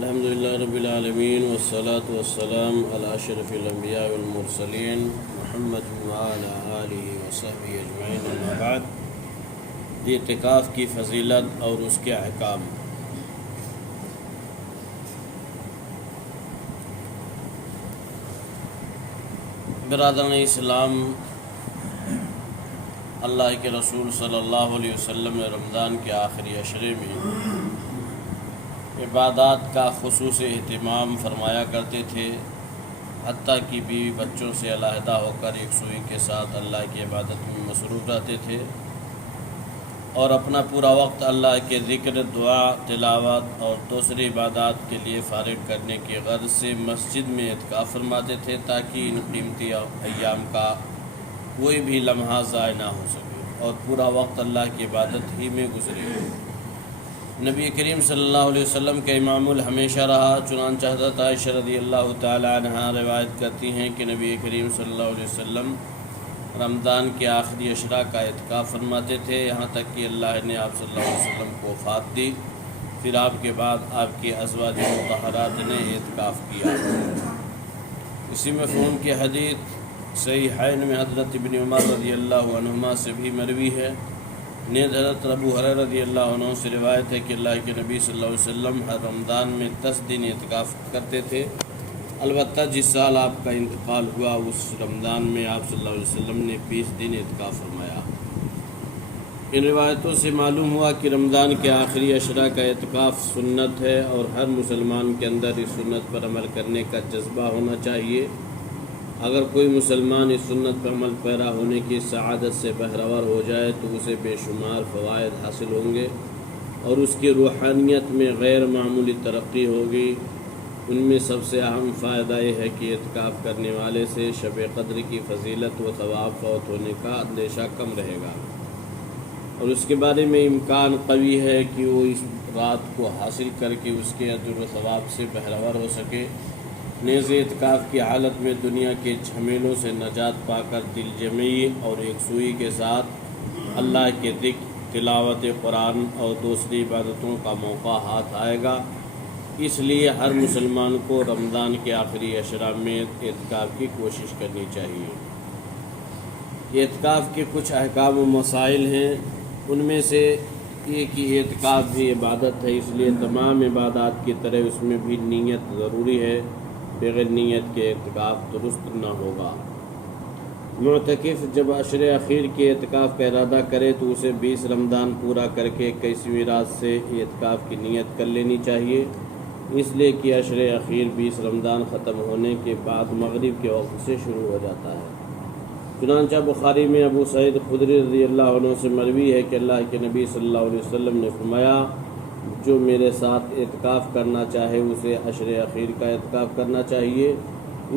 الحمدللہ رب العالمین والصلاة والسلام علی اشرف الانبیاء والمرسلین محمد وعلی آلہ وصحبہ اجمعین اما بعد۔ اعتکاف کی فضیلت اور اس کے احکام۔ برادران اسلام، اللہ کے رسول صلی اللہ علیہ وسلم نے رمضان کے آخری عشرے میں عبادات کا خصوصی اہتمام فرمایا کرتے تھے، حتیٰ کہ بیوی بچوں سے علیحدہ ہو کر ایک سوئی کے ساتھ اللہ کی عبادت میں مصروف رہتے تھے اور اپنا پورا وقت اللہ کے ذکر، دعا، تلاوت اور دوسری عبادات کے لیے فارغ کرنے کی غرض سے مسجد میں اعتکاف فرماتے تھے، تاکہ ان قیمتی ایام کا کوئی بھی لمحہ ضائع نہ ہو سکے اور پورا وقت اللہ کی عبادت ہی میں گزرے۔ نبی کریم صلی اللہ علیہ وسلم کا امام ہمیشہ رہا، چنانچہ حضرت عائشہ رضی اللہ تعالی عنہا روایت کرتی ہیں کہ نبی کریم صلی اللہ علیہ وسلم رمضان کے آخری عشرہ کا اعتکاف فرماتے تھے، یہاں تک کہ اللہ نے آپ صلی اللہ علیہ وسلم کو وفات دی، پھر آپ کے بعد آپ کے ازواج مطہرات نے اعتکاف کیا۔ اسی مفہوم کی حدیث صحیحین میں حضرت ابن عمر رضی اللہ عنہما سے بھی مروی ہے۔ نیز حضرت ابو ہریرہ رضی اللہ عنہ سے روایت ہے کہ اللہ کے نبی صلی اللہ علیہ وسلم ہر رمضان میں 10 دن اعتکاف کرتے تھے، البتہ جس سال آپ کا انتقال ہوا اس رمضان میں آپ صلی اللہ علیہ وسلم نے 20 دن اعتکاف فرمایا۔ ان روایتوں سے معلوم ہوا کہ رمضان کے آخری عشرہ کا اعتکاف سنت ہے اور ہر مسلمان کے اندر اس سنت پر عمل کرنے کا جذبہ ہونا چاہیے۔ اگر کوئی مسلمان اس سنت پر عمل پیرا ہونے کی سعادت سے بہرور ہو جائے تو اسے بے شمار فوائد حاصل ہوں گے اور اس کی روحانیت میں غیر معمولی ترقی ہوگی۔ ان میں سب سے اہم فائدہ یہ ہے کہ اعتکاف کرنے والے سے شب قدر کی فضیلت و ثواب فوت ہونے کا اندیشہ کم رہے گا اور اس کے بارے میں امکان قوی ہے کہ وہ اس رات کو حاصل کر کے اس کے اجر و ثواب سے بہرور ہو سکے۔ نیز اعتکاف کی حالت میں دنیا کے جھمیلوں سے نجات پا کر دل جمعی اور ایک سوئی کے ساتھ اللہ کے ذکر، تلاوت قرآن اور دوسری عبادتوں کا موقع ہاتھ آئے گا۔ اس لیے ہر مسلمان کو رمضان کے آخری عشرہ میں اعتکاف کی کوشش کرنی چاہیے۔ اعتکاف کے کچھ احکام و مسائل ہیں، ان میں سے یہ کہ اعتکاف بھی عبادت ہے، اس لیے تمام عبادات کی طرح اس میں بھی نیت ضروری ہے، بغیر نیت کے اعتکاف درست نہ ہوگا۔ معتکف جب عشر اخیر کے اعتکاف کا ارادہ کرے تو اسے 20 رمضان پورا کر کے 21ویں رات سے اعتکاف کی نیت کر لینی چاہیے، اس لیے کہ عشر اخیر 20 رمضان ختم ہونے کے بعد مغرب کے وقت سے شروع ہو جاتا ہے۔ چنانچہ بخاری میں ابو سعید خدری رضی اللہ عنہ سے مروی ہے کہ اللہ کے نبی صلی اللہ علیہ وسلم نے فرمایا، جو میرے ساتھ اعتکاف کرنا چاہے اسے عشر اخیر کا اعتکاف کرنا چاہیے،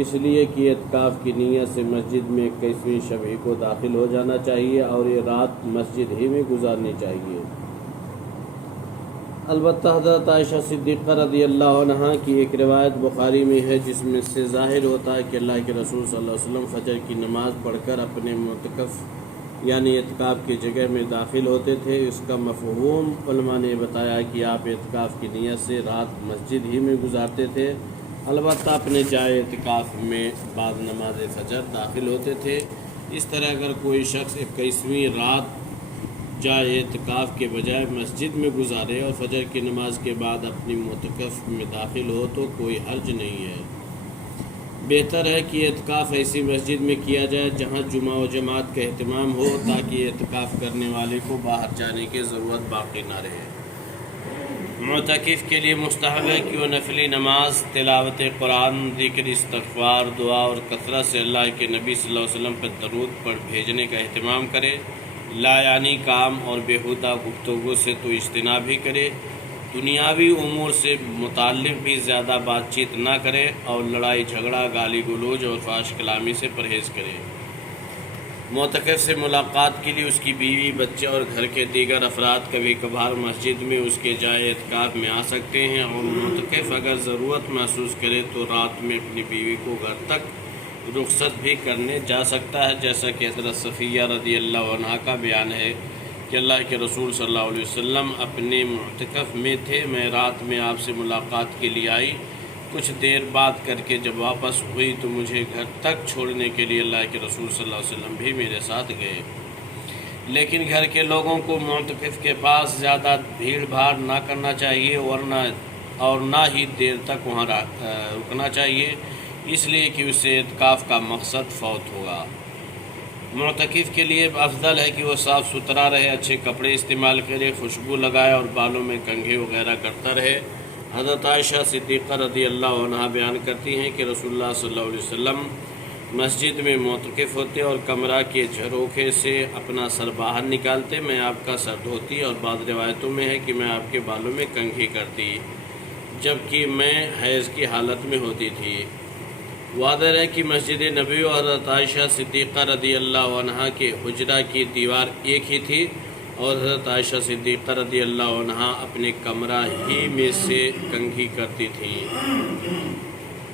اس لیے کہ اعتکاف کی نیت سے مسجد میں 21ویں شب کو داخل ہو جانا چاہیے اور یہ رات مسجد ہی میں گزارنی چاہیے۔ البتہ حضرت عائشہ صدیقہ رضی اللہ عنہا کی ایک روایت بخاری میں ہے جس میں سے ظاہر ہوتا ہے کہ اللہ کے رسول صلی اللہ علیہ وسلم فجر کی نماز پڑھ کر اپنے معتکف یعنی اعتکاف کی جگہ میں داخل ہوتے تھے۔ اس کا مفہوم علماء نے بتایا کہ آپ اعتکاف کی نیت سے رات مسجد ہی میں گزارتے تھے، البتہ اپنے جائے اعتکاف میں بعد نماز فجر داخل ہوتے تھے۔ اس طرح اگر کوئی شخص 21ویں رات جائے اعتکاف کے بجائے مسجد میں گزارے اور فجر کی نماز کے بعد اپنی معتکف میں داخل ہو تو کوئی حرج نہیں ہے۔ بہتر ہے کہ اعتکاف ایسی مسجد میں کیا جائے جہاں جمعہ و جماعت کا اہتمام ہو، تاکہ اعتکاف کرنے والے کو باہر جانے کی ضرورت باقی نہ رہے۔ معتکف کے لیے مستحب ہے کہ وہ نفلی نماز، تلاوت قرآن، ذکر، استغفار، دعا اور کثرت سے اللہ کے نبی صلی اللہ علیہ وسلم پر درود پڑھ بھیجنے کا اہتمام کرے۔ لا یعنی کام اور بیہودہ گفتگو سے تو اجتناب ہی کرے، دنیاوی امور سے متعلق بھی زیادہ بات چیت نہ کرے اور لڑائی جھگڑا، گالی گلوچ اور فحش کلامی سے پرہیز کرے۔ معتکف سے ملاقات کے لیے اس کی بیوی، بچے اور گھر کے دیگر افراد کبھی کبھار مسجد میں اس کے جائے اعتکاف میں آ سکتے ہیں اور معتکف اگر ضرورت محسوس کرے تو رات میں اپنی بیوی کو گھر تک رخصت بھی کرنے جا سکتا ہے، جیسا کہ حضرت صفیہ رضی اللہ عنہا کا بیان ہے کہ اللہ کے رسول صلی اللہ علیہ وسلم اپنے معتکف میں تھے، میں رات میں آپ سے ملاقات کے لیے آئی، کچھ دیر بات کر کے جب واپس ہوئی تو مجھے گھر تک چھوڑنے کے لیے اللہ کے رسول صلی اللہ علیہ وسلم بھی میرے ساتھ گئے، لیکن گھر کے لوگوں کو معتکف کے پاس زیادہ بھیڑ بھاڑ نہ کرنا چاہیے اور نہ ہی دیر تک وہاں رکنا چاہیے، اس لیے کہ اس سے اعتکاف کا مقصد فوت ہوگا۔ معتکف کے لیے افضل ہے کہ وہ صاف ستھرا رہے، اچھے کپڑے استعمال کرے، خوشبو لگائے اور بالوں میں کنگھے وغیرہ کرتا رہے۔ حضرت عائشہ صدیقہ رضی اللہ عنہا بیان کرتی ہیں کہ رسول اللہ صلی اللہ علیہ وسلم مسجد میں معتکف ہوتے اور کمرہ کے جھروکے سے اپنا سر باہر نکالتے، میں آپ کا سر دھوتی، اور بعض روایتوں میں ہے کہ میں آپ کے بالوں میں کنگھی کرتی جبکہ میں حیض کی حالت میں ہوتی تھی۔ واضح ہے کہ مسجد نبوی اور حضرت عائشہ صدیقہ رضی اللہ عنہا کے حجرہ کی دیوار ایک ہی تھی، اور حضرت عائشہ صدیقہ رضی اللہ عنہا اپنے کمرہ ہی میں سے کنگھی کرتی تھیں۔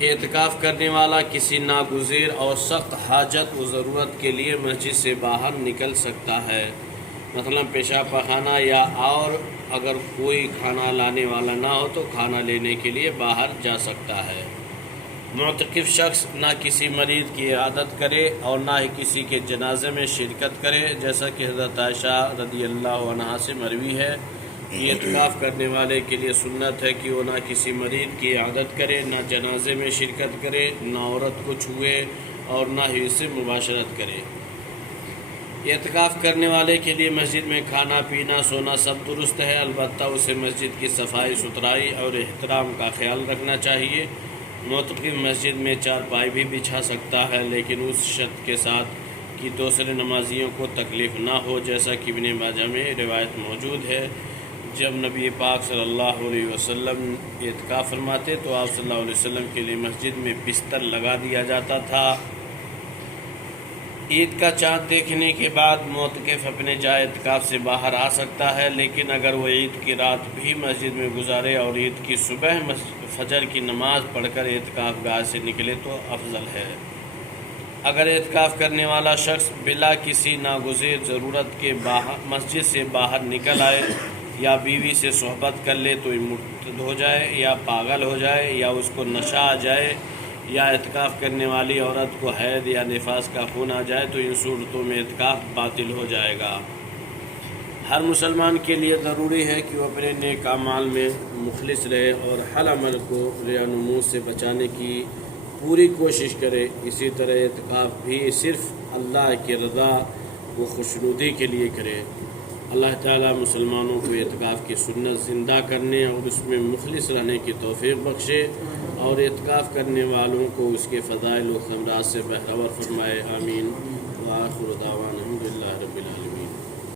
اعتکاف کرنے والا کسی ناگزیر اور سخت حاجت و ضرورت کے لیے مسجد سے باہر نکل سکتا ہے، مثلا پیشاب پخانہ، یا اور اگر کوئی کھانا لانے والا نہ ہو تو کھانا لینے کے لیے باہر جا سکتا ہے۔ معتکف شخص نہ کسی مریض کی عیادت کرے اور نہ ہی کسی کے جنازے میں شرکت کرے، جیسا کہ حضرت عائشہ رضی اللہ عنہا سے مروی ہے۔ یہ اعتکاف کرنے والے کے لیے سنت ہے کہ وہ نہ کسی مریض کی عیادت کرے، نہ جنازے میں شرکت کرے، نہ عورت کو چھوئے اور نہ ہی اس سے مباشرت کرے۔ اعتکاف کرنے والے کے لیے مسجد میں کھانا پینا سونا سب درست ہے، البتہ اسے مسجد کی صفائی ستھرائی اور احترام کا خیال رکھنا چاہیے۔ معتکف مسجد میں چارپائی بھی بچھا سکتا ہے، لیکن اس شرط کے ساتھ کہ دوسرے نمازیوں کو تکلیف نہ ہو، جیسا کہ ابن ماجہ میں روایت موجود ہے۔ جب نبی پاک صلی اللہ علیہ وسلم اعتکاف فرماتے تو آپ صلی اللہ علیہ وسلم کے لیے مسجد میں بستر لگا دیا جاتا تھا۔ عید کا چاند دیکھنے کے بعد معتکف اپنے جائے اعتکاف سے باہر آ سکتا ہے، لیکن اگر وہ عید کی رات بھی مسجد میں گزارے اور عید کی صبح فجر کی نماز پڑھ کر اعتکاف گاہ سے نکلے تو افضل ہے۔ اگر اعتکاف کرنے والا شخص بلا کسی ناگزیر ضرورت کے مسجد سے باہر نکل آئے یا بیوی سے صحبت کر لے تو مرتد ہو جائے، یا پاگل ہو جائے، یا اس کو نشہ آ جائے، یا اعتکاف کرنے والی عورت کو حیض یا نفاس کا خون آ جائے تو ان صورتوں میں اعتکاف باطل ہو جائے گا۔ ہر مسلمان کے لیے ضروری ہے کہ وہ اپنے نیک اعمال میں مخلص رہے اور ہر عمل کو ریا نمود سے بچانے کی پوری کوشش کرے۔ اسی طرح اعتکاف بھی صرف اللہ کی رضا و خوشنودی کے لیے کرے۔ اللہ تعالیٰ مسلمانوں کو اعتکاف کی سنت زندہ کرنے اور اس میں مخلص رہنے کی توفیق بخشے، اور اعتکاف کرنے والوں کو اس کے فضائل و خیرات سے بہرور فرمائے، آمین۔